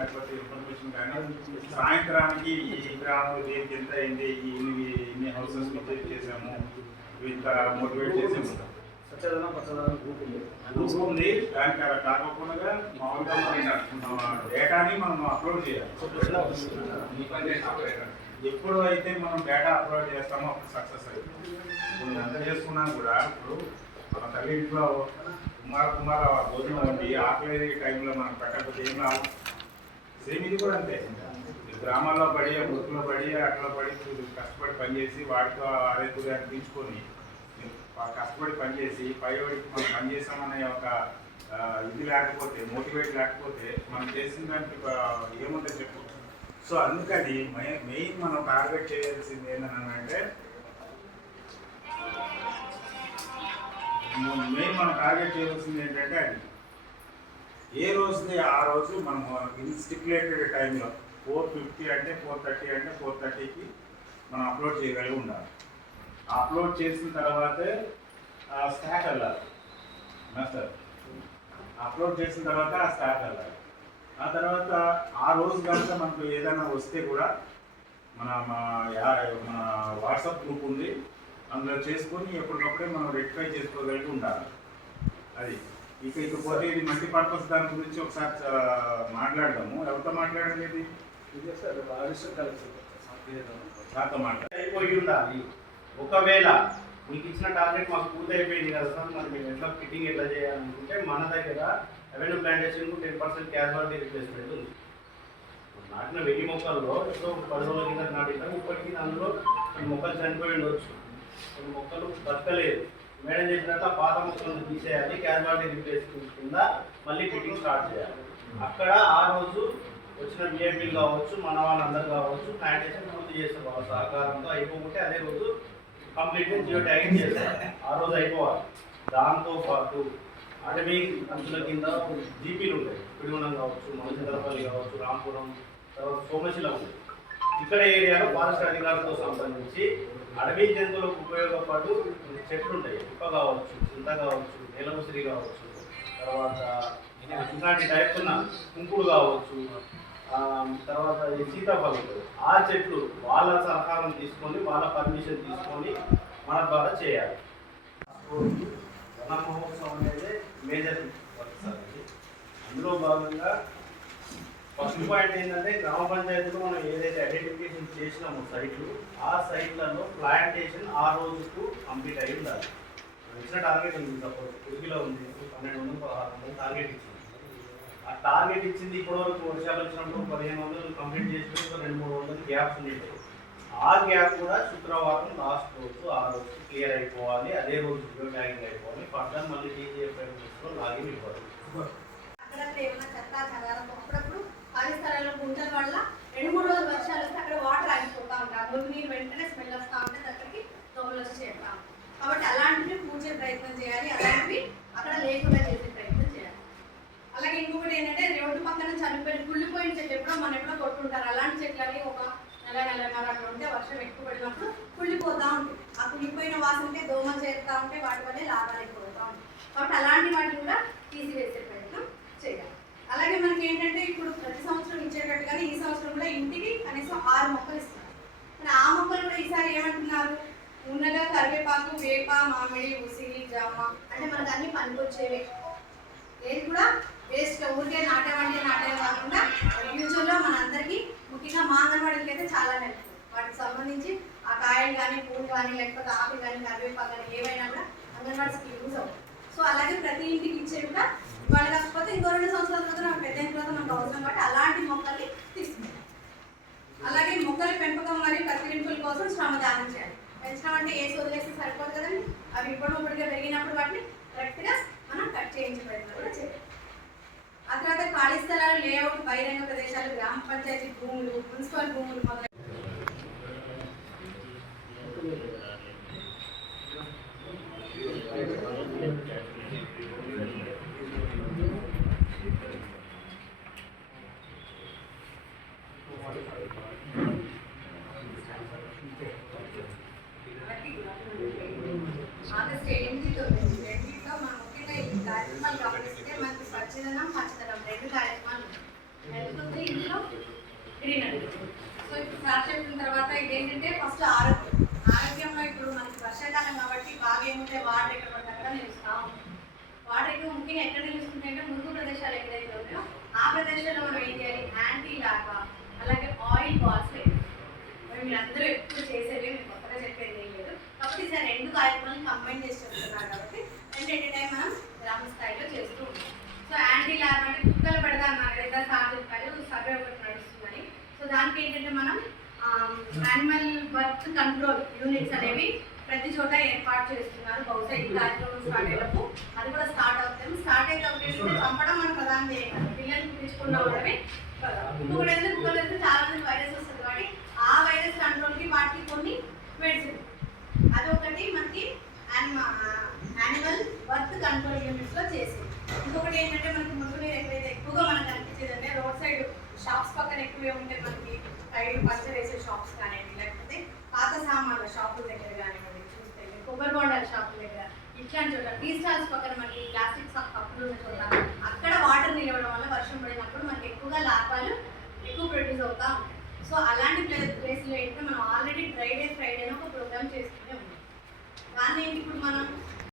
లేకపోతే ఇన్ఫర్మేషన్ కానీ సాయంత్రానికి ఈ గ్రామం దీనికి ఎంత అయింది ఇన్ని ఇన్ని హౌసెస్ విజిట్ చేసాము ఇంత మోటివేట్ చేసాము గ్రూప్ ఉంది. దానికి అలా కాకపోగా మామూలుగా మన డేటాని మనం అప్లోడ్ చేయాలి. ఎప్పుడు అయితే మనం డేటా అప్లోడ్ చేస్తామో అప్పుడు సక్సెస్ అవుతుంది. ఇప్పుడు ఎంత చేసుకున్నా కూడా ఇప్పుడు మన తల్లి ఇంట్లో కుమార కుమార భోజనం వండి ఆకలి టైంలో మనం పెట్టకపోతే ఏం లాభం? సేమ్ ఇది కూడా అంతే. గ్రామాల్లో పడి వృత్తులో పడి అట్లా పడి కష్టపడి పనిచేసి వాటితో అదే కుదాన్ని తీసుకొని కష్టపడి పనిచేసి పైవాడికి మనం పనిచేసామనే ఒక ఇది లేకపోతే మోటివేట్ లేకపోతే మనం చేసిన దానికి ఒక ఏముంటుంది చెప్పు? సో అందుకని మెయిన్ మెయిన్ మనం టార్గెట్ చేయాల్సింది ఏంటంటే మెయిన్ మనం టార్గెట్ చేయాల్సింది ఏంటంటే అది. ఏ రోజుది? ఆ రోజు మనం స్టిపులేటెడ్ టైంలో ఫోర్ ఫిఫ్టీ అంటే ఫోర్ థర్టీ అంటే ఫోర్ థర్టీకి మనం అప్లోడ్ చేయగలిగి ఉండాలి. అప్లోడ్ చేసిన తర్వాతే స్టాక్ వెళ్ళాలి. సార్? అప్లోడ్ చేసిన తర్వాత ఆ స్టాక్ వెళ్ళాలి. ఆ తర్వాత ఆ రోజు కనుక మనకు ఏదైనా వస్తే కూడా మన మా యా- మన వాట్సాప్ గ్రూప్ ఉంది. అందులో చేసుకొని ఎప్పటికప్పుడే మనం రెక్టిఫై చేసుకోగలిగి ఉండాలి. అది. ఇక ఇకపోతే ఇది మల్టీ పర్పస్ దాని గురించి ఒకసారి మాట్లాడదాము. ఎవరితో కలెక్షన్ నాతో మాట్లాడు. అయిపోయి ఉండాలి. ఒకవేళ మీకు ఇచ్చిన టార్గెట్ మాకు పూర్తి అయిపోయింది కదా సార్ మరి మేము ఎట్లా ఫిట్టింగ్ ఎట్లా చేయాలనుకుంటే మన దగ్గర revenue plantation ten percent casualty replacement ఉంది. నాటిన వెయ్యి మొక్కల్లో ఎప్పుడో ఒక పది రోజుల కింద నాటిన ఇప్పటికీ అందులో కొన్ని మొక్కలు చనిపోయి ఉండొచ్చు. కొన్ని మొక్కలు బతకలేదు. మేడం చేసిన తర్వాత పాత మొక్కలను తీసేయాలి క్యాజువాలిటీ రిప్లేస్ కింద మళ్ళీ ఫిట్టింగ్ స్టార్ట్ చేయాలి. అక్కడ ఆ రోజు వచ్చిన బిఏపీలు కావచ్చు మన వాళ్ళందరూ కావచ్చు ప్లాంటేషన్ పూర్తి చేస్తారు వాళ్ళ సహకారంతో అయిపోకుంటే అదే రోజు కంప్లీట్గా జియో ట్యాగింగ్ చేస్తారు. ఆ రోజు అయిపోవాలి. దాంతో పాటు అటవీ అంచుల కింద జీపీలు ఉంటాయి. పిడిగుణం కావచ్చు మనుషులపల్లి కావచ్చు రాంపురం తర్వాత సోమశిల ఉంది ఇక్కడ ఏరియాలో ఫారెస్ట్ అధికారులతో సంబంధించి అడవి జంతువులకు ఉపయోగపడు చెట్లు ఉంటాయి ఇప్ప కావచ్చు చింత కావచ్చు నీలముసిరి కావచ్చు తర్వాత ఇలాంటి టైప్స్ ఉన్న కుంకుడు కావచ్చు తర్వాత ఈ సీతాఫలం ఆ చెట్లు వాళ్ళ సహకారం తీసుకొని వాళ్ళ పర్మిషన్ తీసుకొని మన ద్వారా చేయాలి. వన మహోత్సవం అనేది మేజర్ వర్క్ సార్ అందులో భాగంగా ఫస్ట్ పాయింట్ ఏంటంటే గ్రామ పంచాయతీలో మనం ఏదైతే ఐడెంటిఫికేషన్ చేసినామో సైట్లు ఆ సైట్లలో ప్లాంటేషన్ ఆ రోజుకు కంప్లీట్ అయి ఉండాలి. ఇచ్చిన టార్గెట్ ఉంది సపోజ్ కుడికిలో ఉంది పన్నెండు వందలు పదహారు వందలు టార్గెట్ ఇచ్చింది ఆ టార్గెట్ ఇచ్చింది ఇప్పటివరకు వర్షాలు వచ్చినప్పుడు పదిహేను వందలు కంప్లీట్ చేసినప్పుడు ఒక రెండు మూడు వందలు గ్యాప్స్ ఉండేవి ఆ గ్యాప్ కూడా శుక్రవారం లాస్ట్ రోజు ఆ రోజు క్లియర్ అయిపోవాలి అదే రోజు జియో ట్యాగింగ్ అయిపోవాలి. ఫర్దర్ మళ్ళీ డీజీఎఫ్ఐలో లాగిన్ ఇవ్వాలి అక్కడక్కడ ఏమైనా చెత్త చెదారం అప్పుడప్పుడు ఖాళీ స్థలాల్లో గుంటల వల్ల రెండు మూడు రోజులు వర్షాలు వస్తే అక్కడ వాటర్ ఆగిపోతా ఉంటాయి మురుగు నీరు వెంటనే స్మెల్ వస్తూ ఉంటే అక్కడికి దోమలు వచ్చి చేరుతాం కాబట్టి అలాంటివి పూడ్చే ప్రయత్నం చేయాలి అలాంటివి అక్కడ లేకుండా చేసే ప్రయత్నం చేయాలి అలాగే ఇంకొకటి ఏంటంటే రోడ్డు పక్కన చనిపోయిన కుళ్ళిపోయిన చెట్లు ఎప్పుడో మన ఎప్పుడో కొట్టుంటారు అలాంటి చెట్లని ఒక నెల నెలన్నర అట్లా ఉంటే వర్షం ఎక్కువ పడినప్పుడు కుళ్ళిపోతూ ఉంటుంది ఆ కుళ్ళిపోయిన వాసనకే దోమలు చేరుతూ ఉంటే వాటి వల్లే లాభాలు ఎక్కువ అవుతూ ఉంటాయి. కాబట్టి అలాంటి వాటిని కూడా తీసివేసే ప్రయత్నం చేయాలి. అలాగే మనకి ఏంటంటే ఇప్పుడు ప్రతి సంవత్సరం ఇచ్చేటట్టుగానే ఈ సంవత్సరం కూడా ఇంటికి కనీసం ఆరు మొక్కలు ఇస్తున్నారు. మరి ఆ మొక్కలు కూడా ఈసారి ఏమంటున్నారు? ఉన్నగా కరివేపాకు వేప మామిడి ఉసిరి జామ అంటే మనకు అన్ని పనికొచ్చేవి ఏది కూడా వేస్ట్ ఊరికే నాటేవంటి నాటే కాకుండా ఫ్యూచర్లో మనందరికీ ముఖ్యంగా మా అంగన్వాడీలకి అయితే చాలా హెల్ప్. వాటికి సంబంధించి కాయలు కానీ పూలు కానీ లేకపోతే ఆకులు కానీ కరివేపాకు కానీ ఏవైనా కూడా అంగన్వాడీస్కి యూజ్ అవుతుంది సో అలాగే ప్రతి ఇంటికి ఇచ్చేవి కూడా వాళ్ళు కాకపోతే ఇంకో రెండు సంవత్సరాల తర్వాత మనకు పెద్ద అయిన తర్వాత మనకు అవసరం కాబట్టి అలాంటి మొక్కల్ని తీసుకుంటాం. అలాగే మొక్కల పెంపకం మరియు కత్తిరింపుల కోసం శ్రమదానం చేయాలి. పెంచడం అంటే ఏ వదిలేస్తే సరిపోదు కదండి? అవి ఇప్పటికప్పుడుగా పెరిగినప్పుడు వాటిని కరెక్ట్గా మనం కట్ చేయించే ప్రయత్నం కూడా చేయాలి. ఆ తర్వాత ఖాళీ స్థలాలు లేఅవుట్ బహిరంగ ప్రదేశాలు గ్రామ పంచాయతీ భూములు మున్సిపల్ భూములు మొదలైన గ్రీన్ గ్రీనరీ సో ఇప్పుడు సార్ చెప్పిన తర్వాత ఇదేంటంటే ఫస్ట్ ఆరోగ్యం. ఆరోగ్యంలో ఇప్పుడు మనకి వర్షాకాలం కాబట్టి బాగా ఏముంటే వాటర్ ఎక్కడ పడితే అక్కడ నిలుస్తా వాటర్ ఎక్కువ ముఖ్యంగా ఎక్కడ నిలుస్తుంటాయంటే ముందు ప్రదేశాలు ఎక్కడైతే ఉన్నాయో ఆ ప్రదేశాల్లో మనం ఏం చేయాలి యాంటీ లాగా అలాగే ఆయిల్ బాల్స్ వేయాలి మరి మీరు అందరూ ఎప్పుడు చేసేవి మీకు కొత్తగా చెప్పేది ఏం లేదు కాబట్టి ఈసారి రెండు కార్యక్రమాలు కంబైన్ చేసి చెప్తున్నారు కాబట్టి రెండు ఎట్ టైం మనం గ్రామ స్థాయిలో చేస్తూ ఉంటాం సో యాంటీ ల్యాబ్ అంటే కుక్కలు పెడతా అన్నారు కదా సార్ చెప్పారు సర్వే ఒకటి నడుస్తుందని సో దానికి ఏంటంటే మనం యానిమల్ బర్త్ కంట్రోల్ యూనిట్స్ అనేవి ప్రతి చోట ఏర్పాటు చేస్తున్నారు. బహుశా ఈ కార్యక్రమం స్టార్ట్ అయ్యేటప్పుడు అది కూడా స్టార్ట్ అవుతాం స్టార్ట్ అయితే చంపడం మనం ప్రధానం చేయాలి. పిల్లల్ని పిలుచుకున్న ఇంకొకటి అయితే కుక్కలు అయితే చాలా మంది వైరస్ వస్తుంది కాబట్టి ఆ వైరస్ కంట్రోల్కి వాటికి కొన్ని మెడిసిన్ అదొకటి మనకి యానిమల్ బర్త్ కంట్రోల్ యూనిట్స్లో చేసేది. ఇంకొకటి ఏంటంటే మనకి మురుగునీరు ఎక్కడైతే ఎక్కువగా మనకు కనిపించేది అంటే రోడ్ సైడ్ షాప్స్ పక్కన ఎక్కువే ఉంటాయి మనకి సైడ్ పంచర్ వేసే షాప్స్ కానివ్వండి లేకపోతే పాత సామాన్ల షాపుల దగ్గర కానివ్వండి చూస్తే కొబ్బరి బొండాల షాపుల దగ్గర ఇట్లాంటి చోట టీ స్టాల్స్ పక్కన మనకి ప్లాస్టిక్ కప్పులు ఉన్న చోట అక్కడ వాటర్ నిలవడం వల్ల వర్షం పడినప్పుడు మనకి ఎక్కువగా లాభాలు ఎక్కువ ప్రొడ్యూస్ అవుతా ఉంటాయి. సో అలాంటి ప్లేస్ ప్లేస్లో ఏంటంటే మనం ఆల్రెడీ డ్రైడే ఫ్రైడే ఒక ప్రోగ్రామ్ చేస్తూనే ఉన్నాం. దాన్ని ఏంటి ఇప్పుడు మనం